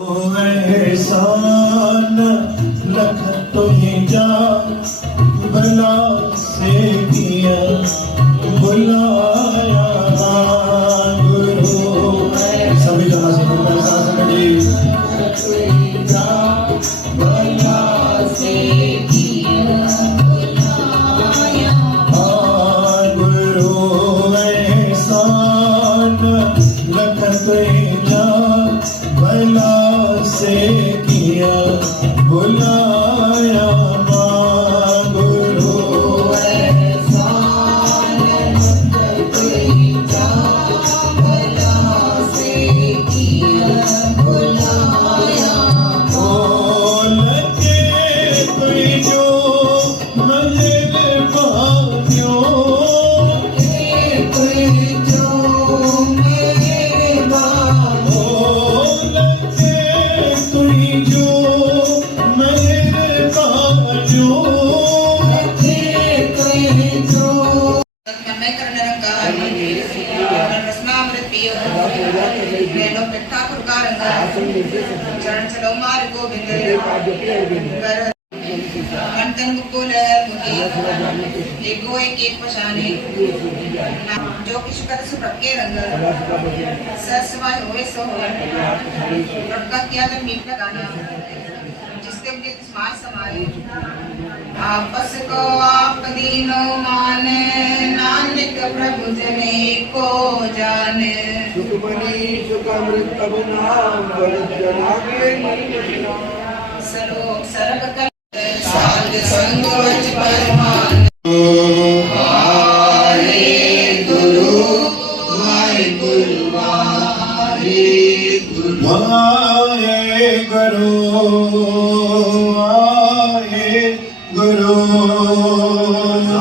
एहसान लख तुम्हें जा भला से किया बुलाया गुरु सभी जना से शासन जी भला से किया बुलाया गुरु एहसान लख तुम्हें जा भला से किया बुलाया गुरु एहसान भला से किया बुलाया लगे कोई जो मगर बानियों कोई जो मेरे बाबो चरण चलो मार गोविंद मंथन मुकुल एगो एक पशाने जो किस कर सुप्रके रंग सरसवाय होए सो होए रटका किया तो मीट लगाना जिसके मुझे स्मार समाए आपस को आप दीनो माने नानक प्रभु जने को जाने सुख बनी सुख अमृत प्रभु नाम जनागे सलोक सर्व कर साध संग वच परमान वाहे गुरु वाहे गुरु वाहे गुरु वाहे गुरु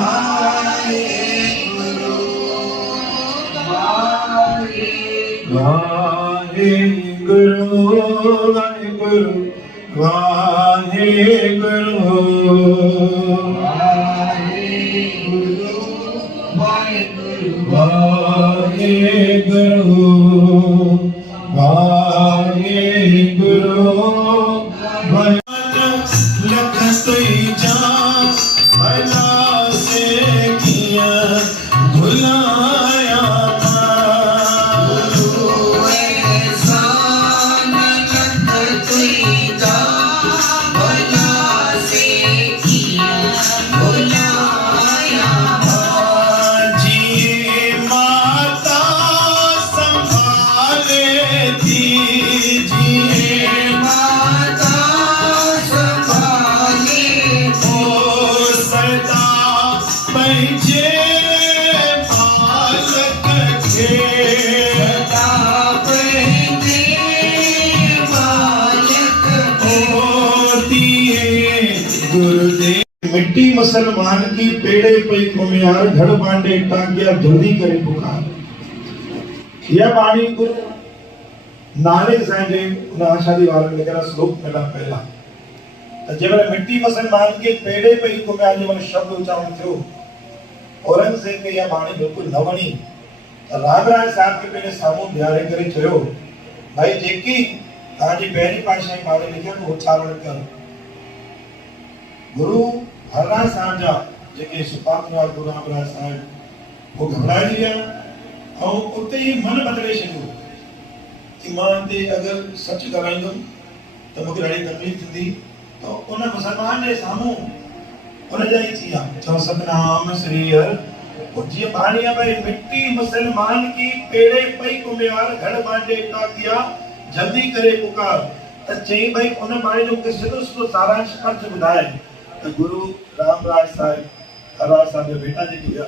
वाहे गुरु वाहे गुरु वाहे गुरु वाहे गुरु वाहे गुरु वाहे गुरु वाहे गुरु लख तुई जा भला से किया बुलाया मिट्टी मुसलमान की पेड़े पे कुम्यार घड़ बांडे टांगिया जल्दी करे पुकार यह बाणी गुरु नानक साईं जे उन आशादी वाले वगैरह श्लोक मिला पहला तो जब मिट्टी मुसलमान के पेड़े पे कुम्यार जो शब्द उच्चारण थियो औरंगजेब के यह बाणी बिल्कुल न वणी तो रामराय साहब के पहले सामू बिहारे करे चयो भाई जेकी ताजी पहली पातशाही बाणी लिखिया तो उच्चारण कर गुरु हरराय साहब जा जेके सुपात्रवाल गुरु रामराय साहब वो घबराई लिया और उते ही मन बदले छो कि मां ते अगर सच ॻाल्हाईंदुमि त मूंखे ॾाढी तकलीफ़ थींदी तो उन मुसलमान जे साम्हूं उन जा ई थी आहे चओ सतनाम श्री हर जीअं बाणी आहे भई मिट्टी मुसलमान की पेड़े पई कुम्यार घड़ बांधे का किया जल्दी करे पुकार त चई भई उन बाणी जो मूंखे सिधो सिधो सारांश अर्थ ॿुधाए त गुरु रामराय साहिब हरराय साहिब जो बेटा जेकी हुआ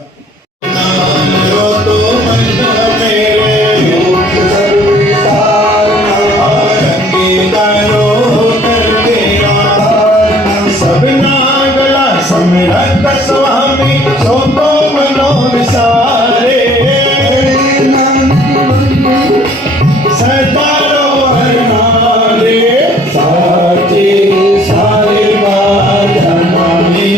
स्वामी सोतो मनो विसारे सतारो हरनारे साचे सारे बाधमानी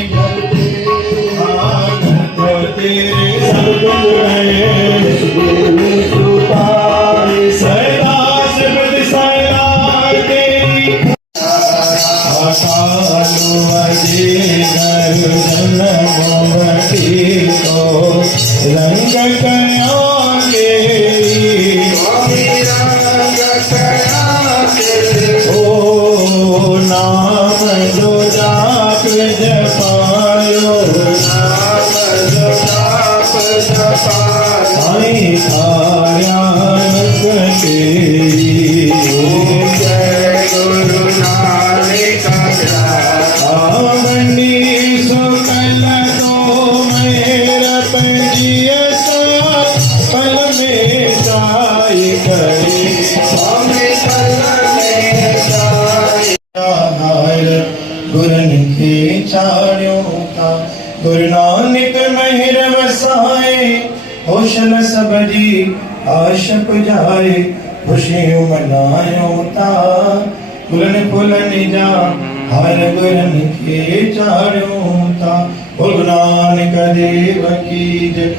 तेरे सब कुछ है गुरु नानक महिर वसाए, होशन सब जी आश पुजाए, खुशियों मनायो ता, गुरन फुलन जा हर गुरन के चारों ता। गुरु नानक देव की जय,